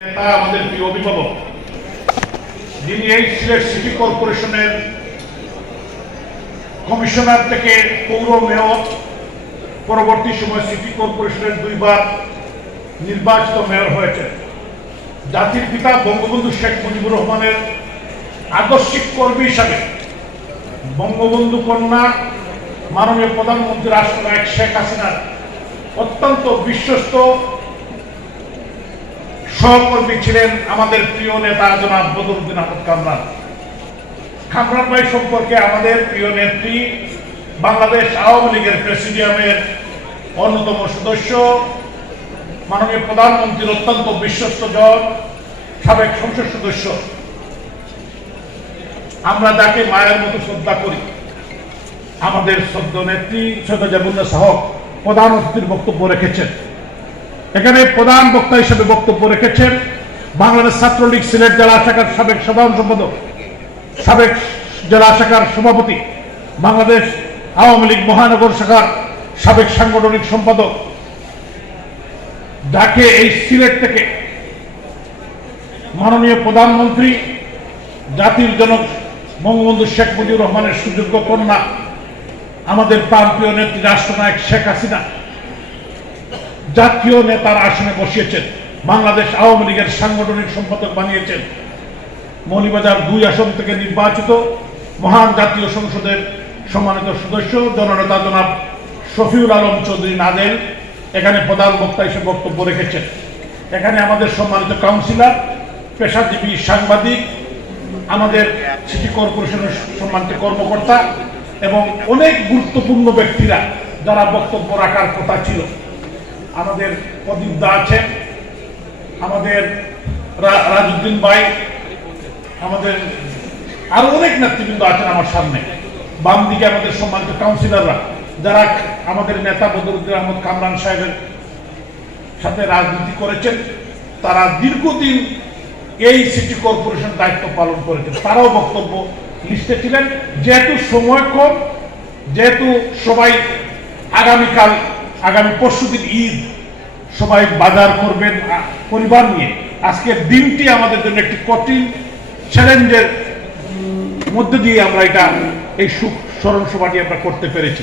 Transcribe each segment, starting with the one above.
নেতা আমাদের প্রিয় অভিভাবক, যিনি এই সিলেট সিটি কর্পোরেশনের কমিশনার থেকে পৌর মেয়র, পরবর্তী সময় সিটি কর্পোরেশনের দুইবার নির্বাচিত মেয়র হয়েছেন। জাতির পিতা বঙ্গবন্ধু শেখ মুজিবুর রহমানের আদর্শিক কর্মী হিসাবে বঙ্গবন্ধু কন্যা মাননীয় প্রধানমন্ত্রী রাষ্ট্রনায়ক শেখ হাসিনার অত্যন্ত বিশ্বস্ত সহকর্মী ছিলেন আমাদের প্রিয় নেতা জনাব বদরুদ্দিন আহমদ কামরান। কামরান ভাই সম্পর্কে আমাদের প্রিয় নেত্রী, বাংলাদেশ আওয়ামী লীগের প্রেসিডিয়ামের অন্যতম সদস্য, মাননীয় প্রধানমন্ত্রীর অত্যন্ত বিশ্বস্ত জন, সাবেক সংসদ সদস্য, আমরা যাকে মায়ের মতো শ্রদ্ধা করি, আমাদের শ্রদ্ধেয় নেত্রী সৈয়দা জামিউন্নাহা হক প্রধান অতিথির বক্তব্য রেখেছেন। এখানে প্রধান বক্তা হিসেবে বক্তব্য রেখেছেন বাংলাদেশ ছাত্রলীগ সিলেট জেলা শাখার সাবেক সাধারণ সম্পাদক, সাবেক জেলা শাখার সভাপতি, বাংলাদেশ আওয়ামী লীগ মহানগর শাখার সাবেক সাংগঠনিক সম্পাদক, যাকে এই সিলেট থেকে মাননীয় প্রধানমন্ত্রী জাতির জনক বঙ্গবন্ধু শেখ মুজিবুর রহমানের সুযোগ্য কন্যা, আমাদের প্রাণপ্রিয় নেত্রী রাষ্ট্রনায়ক শেখ হাসিনা জাতীয় নেতার আসনে বসিয়েছেন, বাংলাদেশ আওয়ামী লীগের সাংগঠনিক সম্পাদক বানিয়েছেন। মৌলভীবাজার 2 আসন থেকে নির্বাচিত মহান জাতীয় সংসদের সম্মানিত সদস্য জননেতা জনাব শফিউল আলম চৌধুরী নাদেল এখানে প্রধান বক্তা হিসেবে বক্তব্য রেখেছেন। এখানে আমাদের সম্মানিত কাউন্সিলর, পেশাজীবী সাংবাদিক, আমাদের সিটি কর্পোরেশনের সম্মানিত কর্মকর্তা এবং অনেক গুরুত্বপূর্ণ ব্যক্তিরা যারা বক্তব্য রাখার কথা ছিল। আমাদের প্রদীপ দা আছেন, আমাদের রাজউদ্দিন ভাই, আমাদের আরো অনেক নেতৃবৃন্দ আছেন আমার সামনে। বাম দিকে আমাদের সম্মানিত কাউন্সিলররা, যারা আমাদের নেতা বদরুদ্দিন আহমদ কামরান সাহেবের সাথে রাজনীতি করেছেন, তারা দীর্ঘদিন এই সিটি কর্পোরেশন দায়িত্ব পালন করেছেন, তারাও বক্তব্য লিস্টে ছিলেন। যেহেতু সময় কম, যেহেতু সবাই আগামী পরশুদিন ঈদ, সবাই বাজার করবেন পরিবার নিয়ে, আজকের দিনটি আমাদের জন্য একটি কঠিন চ্যালেঞ্জের মধ্যে দিয়ে আমরা এই স্মরণ সভাটি আমরা করতে পেরেছি।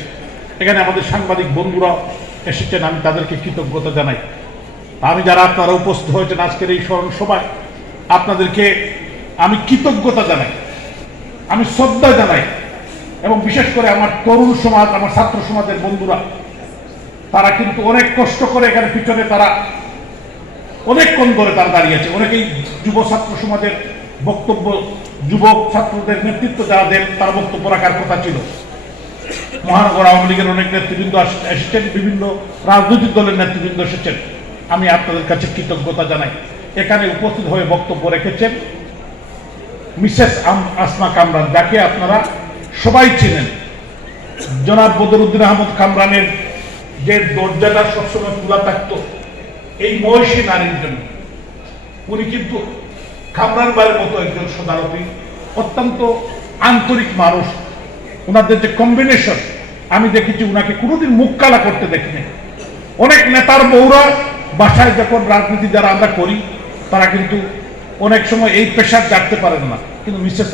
এখানে আমাদের সাংবাদিক বন্ধুরা এসেছেন, আমি তাদেরকে কৃতজ্ঞতা জানাই। আমি যারা আপনারা উপস্থিত হয়েছেন আজকের এই স্মরণ সভায়, আপনাদেরকে আমি কৃতজ্ঞতা জানাই, আমি শ্রদ্ধা জানাই। এবং বিশেষ করে আমার তরুণ সমাজ, আমার ছাত্র সমাজের বন্ধুরা, তারা কিন্তু অনেক কষ্ট করে এখানে পিছনে তারা অনেকক্ষণ ধরে তারা দাঁড়িয়েছে। অনেকেই যুব ছাত্র সমাজের বক্তব্য, যুবক ছাত্রদের নেতৃত্ব যারা দেন, তার বক্তব্য রাখার কথা ছিল। মহানগর আওয়ামী লীগের অনেক নেতৃবৃন্দ এসেছেন, বিভিন্ন রাজনৈতিক দলের নেতৃবৃন্দ এসেছেন। আমি আপনাদের কাছে কৃতজ্ঞতা জানাই। এখানে উপস্থিত হয়ে বক্তব্য রেখেছেন মিসেস আসমা কামরান, যাকে আপনারা সবাই চিনেন। জনাব বদরুদ্দিন আহমদ কামরানের যে দরজাটা সবসময় খোলা থাকতো এই মহিষী নারীর জন্য, উনি কিন্তু কামরান ভাইয়ের মতো একজন সদারতি, অত্যন্ত আন্তরিক মানুষ। ওনাদের যে কম্বিনেশন, আমি দেখেছি উনাকে কোনোদিন মুখ কালা করতে দেখিনি। অনেক নেতার বউরা বাসায় যখন রাজনীতি যারা আমরা করি, তারা কিন্তু অনেক সময় এই প্রেশার জাগতে পারেন না, কিন্তু মিসেস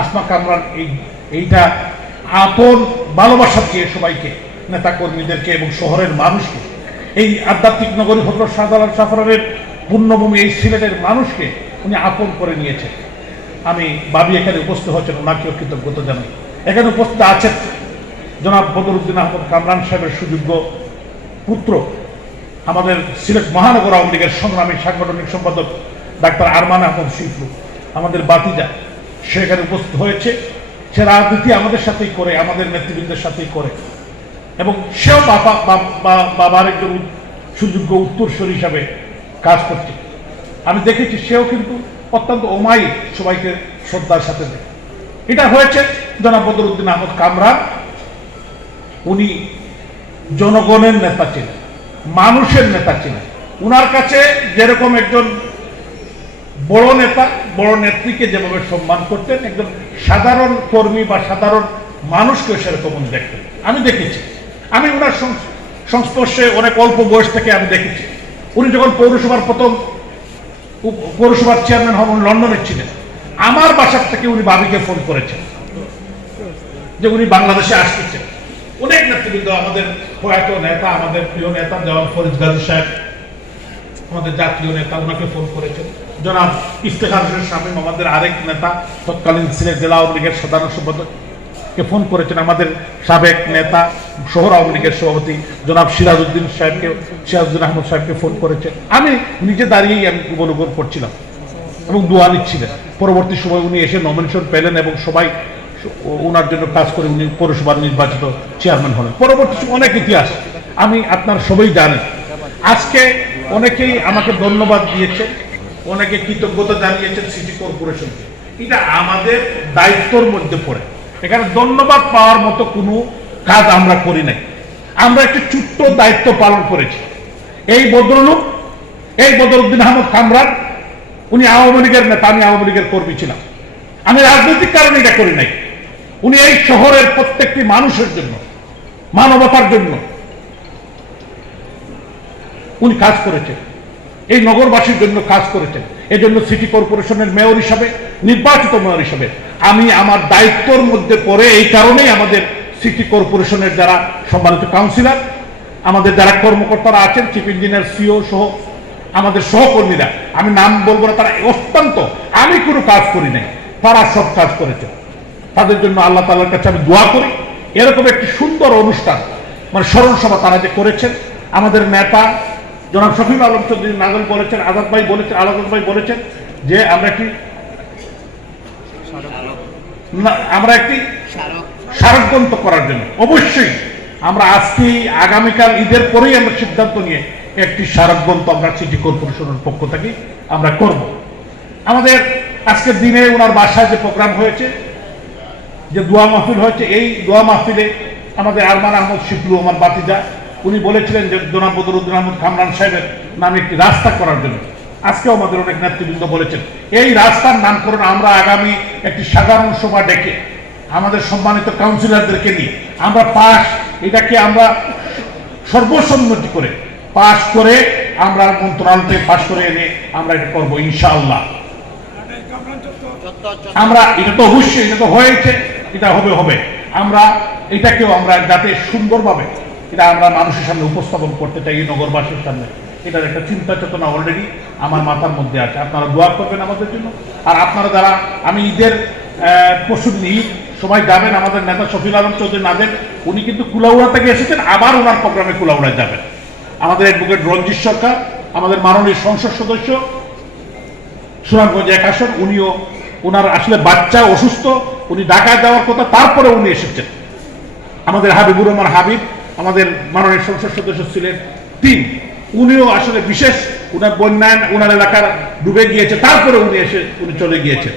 আসমা কামরান এইটা আপন ভালোবাসা দিয়ে সবাইকে, নেতা কর্মীদেরকে এবং শহরের মানুষকে, এই আধ্যাত্মিক নগরী হজরত শাহজালাল শাহফরানের পুণ্যভূমি এই সিলেটের মানুষকে উনি আপন করে নিয়েছেন। আমি ভাবি এখানে উপস্থিত হচ্ছেন, ওনাকেও কৃতজ্ঞতা জানাই। এখানে উপস্থিত আছেন জনাব বদরুদ্দিন আহমদ কামরান সাহেবের সুযোগ্য পুত্র, আমাদের সিলেট মহানগর আওয়ামী লীগের সংগ্রামী সাংগঠনিক সম্পাদক ডাক্তার আরমান আহমদ শিফু, আমাদের বাতিজা, সে এখানে উপস্থিত হয়েছে। সে রাজনীতি আমাদের সাথেই করে, আমাদের নেতৃবৃন্দের সাথেই করে, এবং সেও বাবার একজন সুযোগ্য উত্তরসূরি হিসাবে কাজ করছে। আমি দেখেছি সেও কিন্তু অত্যন্ত অমায়িক, সবাইকে শ্রদ্ধার সাথে দেয়। এটা হয়েছে জনাব বদরুদ্দিন আহমদ কামরান। উনি জনগণের নেতা ছিলেন, মানুষের নেতা ছিলেন। উনার কাছে যেরকম একজন বড় নেতা, বড় নেত্রীকে যেভাবে সম্মান করতেন, একজন সাধারণ কর্মী বা সাধারণ মানুষকেও সেরকম উনি দেখতেন। আমি দেখেছি, আমি ওনার সংস্পর্শে অনেক অল্প বয়স থেকে আমি দেখেছি। উনি যখন পৌরসভার প্রথম পৌরসভার চেয়ারম্যান হন, লন্ডনের ছিলেন। আমার বাসার থেকে উনি ভাবিকে ফোন করেছেন যে উনি বাংলাদেশে আসতেছেন। অনেক নেতৃবৃন্দ, আমাদের প্রয়াত নেতা, আমাদের প্রিয় নেতা জনাব ফরিদ গাজী সাহেব, আমাদের জাতীয় নেতা, ওনাকে ফোন করেছেন। জনাব ইফতেখার হোসেন শামীম, আমাদের আরেক নেতা, তৎকালীন সিলেট জেলা আওয়ামী লীগের সাধারণ সম্পাদককে ফোন করেছেন। আমাদের সাবেক নেতা, শহর আওয়ামী লীগের সভাপতি জনাব সিরাজউদ্দিন আহমদ সাহেবকে ফোন করেছেন। আমি নিজে দাঁড়িয়েই আমি উপলব্ধ করছিলাম এবং দোয়া নিচ্ছিলেন। পরবর্তী সময় উনি এসে নমিনেশন পেলেন এবং সবাই ওনার জন্য কাজ করে উনি পৌরসভার নির্বাচিত চেয়ারম্যান হলেন। পরবর্তী সময় অনেক ইতিহাস আমি আপনার সবাই জানেন। আজকে অনেকেই আমাকে ধন্যবাদ দিয়েছেন, অনেকে কৃতজ্ঞতা জানিয়েছেন সিটি কর্পোরেশনকে। এটা আমাদের দায়িত্বের মধ্যে পড়ে। এখানে ধন্যবাদ পাওয়ার মতো কোনো কাজ আমরা করি নাই। আমরা একটি ছোট্ট দায়িত্ব পালন করেছি। এই বদরুদ্দিন আহমদ কামরান, উনি আওয়ামী লীগের নেতা, আমি আওয়ামী লীগের কর্মী ছিলাম। আমি রাজনৈতিক কারণে এটা করি নাই। উনি এই শহরের প্রত্যেকটি মানুষের জন্য, মানবতার জন্য উনি কাজ করেছেন, এই নগরবাসীর জন্য কাজ করেছেন। এই জন্য সিটি কর্পোরেশনের মেয়র হিসাবে, নির্বাচিত মেয়র হিসাবে আমি আমার দায়িত্বের মধ্যে পড়ে, এই কারণেই আমাদের সিটি কর্পোরেশনের যারা সম্মানিত কাউন্সিলর, আমাদের যারা কর্মকর্তারা আছেন, চিফ ইঞ্জিনিয়ার, সিও সহ আমাদের সহকর্মীরা, আমি নাম বলবো না, তারা অত্যন্ত, আমি কোনো কাজ করি নাই, তারা সব কাজ করেছে। তাদের জন্য আল্লাহ তাআলার কাছে আমি দোয়া করি। এরকম একটি সুন্দর অনুষ্ঠান, মানে স্মরণ সভা তারা যে করেছেন। আমাদের নেতা জনাব শফিক আলম চৌধুরী নাজল বলেছেন, আজাদ ভাই বলেছেন যে আমরা একটি স্মারকগ্রন্থ করার জন্য অবশ্যই আমরা আজকেই, আগামীকাল ঈদের পরেই আমরা সিদ্ধান্ত নিয়ে একটি স্মারকগ্রন্থ আমরা সিটি কর্পোরেশনের পক্ষ থেকে আমরা করব। আমাদের আজকের দিনে ওনার বাসায় যে প্রোগ্রাম হয়েছে, যে দোয়া মাহফিল হয়েছে, এই দোয়া মাহফিলে আমাদের আরমান আহমদ শিবলু, আমার বাতিজা, উনি বলেছিলেন যে জনাব বদরুদ্দিন আহমদ কামরান সাহেবের নামে একটি রাস্তা করার জন্য। আজকেও আমাদের অনেক নেতৃবৃন্দ বলেছেন এই রাস্তার নামকরণ আমরা আগামী একটি সাধারণ সভা ডেকে আমাদের সম্মানিত কাউন্সিলরদেরকে নিয়ে আমরা এটাকে আমরা সর্বসম্মতি করে পাশ করে, আমরা মন্ত্রণালয় পাশ করে এনে আমরা এটা করবো ইনশাআল্লাহ। আমরা এটা তো অবশ্যই, এটা তো হয়েছে, এটা হবে। আমরা এটাকেও আমরা যাতে সুন্দরভাবে এটা আমরা মানুষের সামনে উপস্থাপন করতে চাই, এই নগরবাসীর সামনে। এটার একটা চিন্তা চেতনা অলরেডি আমার মাথার মধ্যে আছে। আপনারা দোয়া করবেন আমাদের জন্য। আর আপনারা যারা, আমি ঈদের পরশুদিন ঈদ, সবাই যাবেন। আমাদের নেতা শফিক আলম চৌধুরী নাজের, উনি কিন্তু কুলাউড়া থেকে এসেছেন, আবার ওনার প্রোগ্রামে কুলাউড়ায় যাবেন। আমাদের অ্যাডভোকেট রঞ্জিত সরকার, আমাদের মাননীয় সংসদ সদস্য সুনামগঞ্জ 1 আসন, উনিও, ওনার আসলে বাচ্চা অসুস্থ, উনি ঢাকায় যাওয়ার কথা, তারপরে উনি এসেছেন। আমাদের হাবিবুর রহমান হাবিব, আমাদের মাননীয় সংসদ সদস্য ছিলেন 3, উনিও আসলে বিশেষ, উনার বন্যায় উনার এলাকার ডুবে গিয়েছে, তারপরে উনি চলে গিয়েছেন।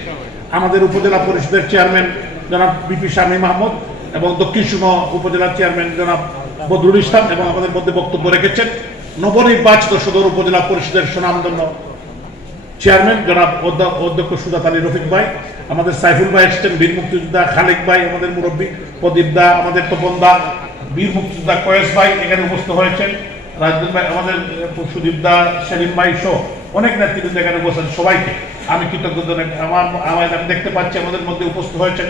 আমাদের উপজেলা পরিষদের চেয়ারম্যান জনাব বিপি শামীম আহমদ এবং দক্ষিণ সুরমা উপজেলার চেয়ারম্যান জনাব বদরুল ইসলাম এবং আমাদের মধ্যে বক্তব্য রেখেছেন নবনির্বাচিত সদর উপজেলা পরিষদের সুনামধন্য চেয়ারম্যান জনাব অধ্যক্ষ সুজাত আলী রফিক ভাই, আমাদের সাইফুল ভাই এসেছেন, বীর মুক্তিযোদ্ধা খালেক ভাই, আমাদের মুরব্বী প্রদীপ দা, আমাদের তপন দা, বীর মুক্তিযোদ্ধা কয়েস ভাই এখানে উপস্থিত হয়েছেন, রাজদীপ ভাই, আমাদের সুদীপ দা, সেলিম ভাই সহ অনেক নেতৃবৃন্দ এখানে উপস্থিত। সবাইকে আমি কৃতজ্ঞতা। আমি দেখতে পাচ্ছি আমাদের মধ্যে উপস্থিত হয়েছেন